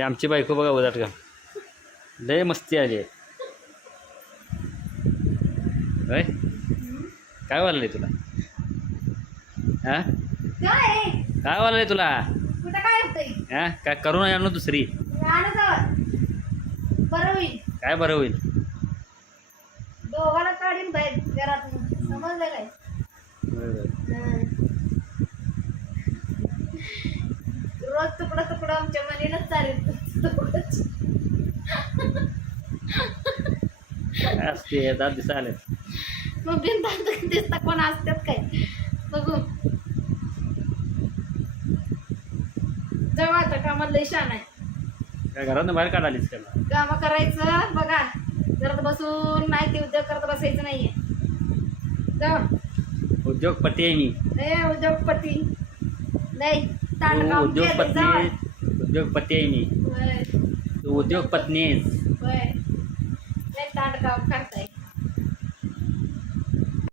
हे आमची बायको बघा उदाट का लय मस्ती आली आहे. होय काय वाजलंय तुला? हां काय काय वाजलंय तुला? कुठं काय होतंय? हां काय करू नये आणू दुसरी? आणा जावं. बरं होईल. काय बरं होईल? दोघाला काढीन बाहेर घरातून. समजलं काय? रोज तुकडं तुकडं आमच्या मनीनच चालेल. काय असते दात दिसा आले. मग बिनधास्त दिसता कोण असतात काय बघू. जेव्हा आता कामात लय शान आहे. काय घरातून बाहेर काढालीस का मला? काम करायचं बघा. घरात बसून नाही ते उद्योग करत बसायचं नाहीये. जाऊ उद्योगपती आहे मी. उद्योगपती नाही तू तांडकाम उद्योगपती आहे मी. तू उद्योगपत्नी आहेस. नाही तांडकाम करताय.